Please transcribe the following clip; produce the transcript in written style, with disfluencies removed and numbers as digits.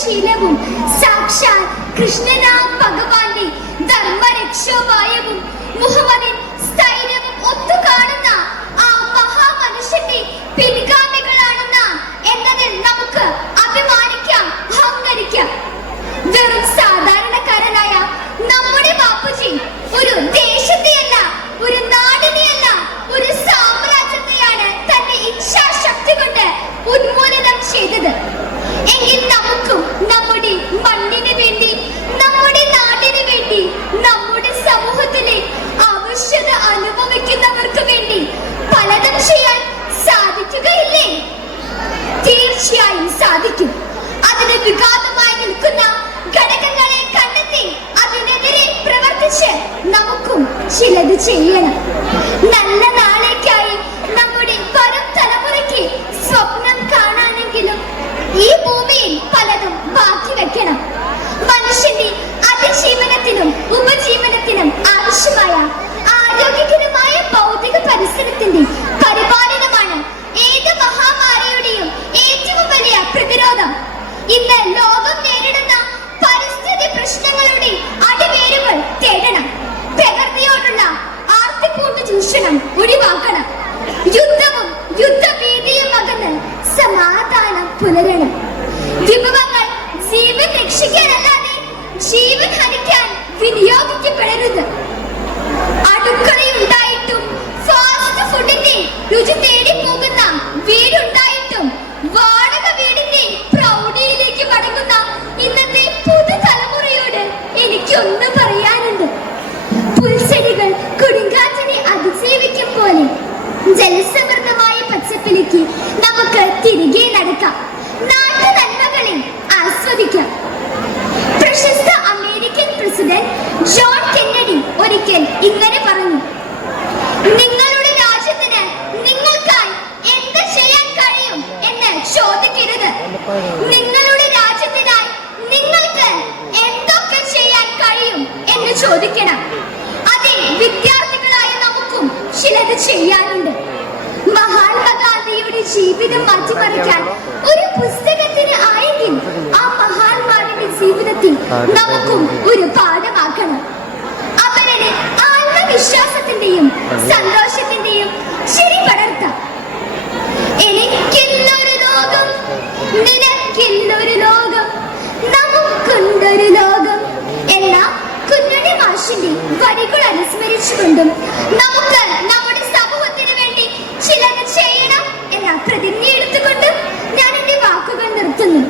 ശീലവും സാക്ഷാൽ കൃഷ്ണനാ ഭഗവാന്റെ ധർമ്മരക്ഷോപായവും മുഹമ്മദിൻ സ്ഥൈര്യവും ഒത്തു കാണുന്ന ആ മഹാമനുഷ്യന്റെ പിൻഗാമികളാണെന്ന എന്നതിൽ നമുക്ക് അഭിമാനിക്കാം, അഹങ്കരിക്കാം. വെറും സാധാരണക്കാരനായ നമ്മുടെ ബാപ്പുജി ഒരു ദേശത്തെയല്ല, ഒരു നാടിനെയല്ല, ഒരു സാമ്രാജ്യത്തെയാണ് തന്റെ ഇച്ഛാശക്തി കൊണ്ട് ഉന്മൂലനം ചെയ്തത്. എങ്കിൽ നമുക്കും നമ്മുടെ മണ്ണിന് വേണ്ടി, നമ്മുടെ നാടിന് വേണ്ടി, നമ്മുടെ സമൂഹത്തിലെ ആവശ്യത അനുഭവിക്കുന്നവർക്ക് വേണ്ടി പലതും ചെയ്യാൻ സാധിക്കുകയില്ലേ? തീർച്ചയായും സാധിക്കും. അതിന് വിഘാതമായി നിൽക്കുന്ന ഘടകങ്ങളെ കണ്ടെത്തി അതിനെതിരെ പ്രവർത്തിച്ച് നമുക്കും ചിലത് ചെയ്യണം. നല്ല നാളേക്കായി നമ്മുടെ വരും തലമുറയ്ക്ക് സ്വപ്നം കാണാനെങ്കിലും ഈ ഭൂമിയിൽ പലതും ബാക്കി വെക്കണം. മനുഷ്യന്റെ അതിജീവനത്തിനും ഉപജീവനത്തിനും ആവശ്യമായ ആരോഗ്യകരമായ ഭൗതിക പരിസരത്തിന്റെ പരിപാലനമാണ് ഏത് മഹാമാരിയുടെയും ഏറ്റവും വലിയ പ്രതിരോധം. ഇന്ന് ലോകം നേരിടുന്ന പരിസ്ഥിതി പ്രശ്നങ്ങളുടെ അടിവേരുകൾ തേടണം. പ്രകൃതിയോടുള്ള ആർത്തിപൂർണ്ണ ചൂഷണം ഒഴിവാക്കണം. യുദ്ധവും യുദ്ധഭീതിയും അകന്ന് സമാധാനം പുലരണം. വിഭവങ്ങൾ ജീവൻ രക്ഷിക്കാനല്ലാതെ ജീവൻ ഹനിക്കാൻ വിനിയോഗിക്കപ്പെടരുത്. അടുക്കളയുണ്ടായിട്ടും ഫാസ്റ്റ് ഫുഡിന്റെ രുചി തേടി പോകുന്ന വീടുണ്ടായിട്ടും വാടക വീടിന്റെ പ്രൗഢിയിലേക്ക് മടങ്ങുന്ന ഇന്നത്തെ പുതുതലമുറയോട് എനിക്കൊന്ന് പറയാനുണ്ട്. പുൽച്ചെടികൾ കൊടുങ്കാറ്റിനെ അതിജീവിക്കും പോലെ ജലസമൃദ്ധമായ പച്ചപ്പിലേക്ക് നമുക്ക് തിരികെ നടക്കാം. നാട്ടു നന്മകളെ ആസ്വദിക്കാം. പ്രശസ്ത അമേരിക്കൻ പ്രസിഡന്റ് ജോൺ കെന്നഡി ഒരിക്കൽ ഇങ്ങനെ പറഞ്ഞു: നിങ്ങളുടെ രാജ്യത്തിന് നിങ്ങൾക്കായി എന്ത് ചെയ്യാൻ കഴിയും എന്ന് ചോദിക്കരുത്. നിങ്ങളുടെ രാജ്യത്തിനായി നിങ്ങൾക്ക് എന്തൊക്കെ ചെയ്യാൻ കഴിയും എന്ന് ചോദിക്കണം. അതിൽ വിദ്യാർത്ഥികളായ നമുക്കും ചിലത് ചെയ്യാനുണ്ട്. മഹാത്മാഗാന്ധിയുടെ ജീവിതം മാറ്റിമറിക്കാൻ ഒരു പുസ്തകത്തിന് ആയെങ്കിൽ ആ മഹാത്മാവിന്റെ ജീവിതത്തിൽ നമുക്കും ഒരു പാഠമാക്കണം. അവരുടെ ആത്മവിശ്വാസത്തിന്റെയും സന്തോഷത്തിന്റെയും ചിരി പടർത്താം. എനിക്കില്ലൊരു ലോകം, നിനക്കില്ലൊരു ലോകം, നമുക്കുണ്ടൊരു ലോകം എന്ന കുഞ്ഞുണ്ണി മാഷിന്റെ വരികൾ അനുസ്മരിച്ചുകൊണ്ടും നമുക്ക് നമ്മുടെ സമൂഹത്തിന് വേണ്ടി ചിലത് ചെയ്യണം എന്ന പ്രതിജ്ഞ എടുത്തുകൊണ്ടും ഞാൻ എന്റെ വാക്കുകൾ നിർത്തുന്നു.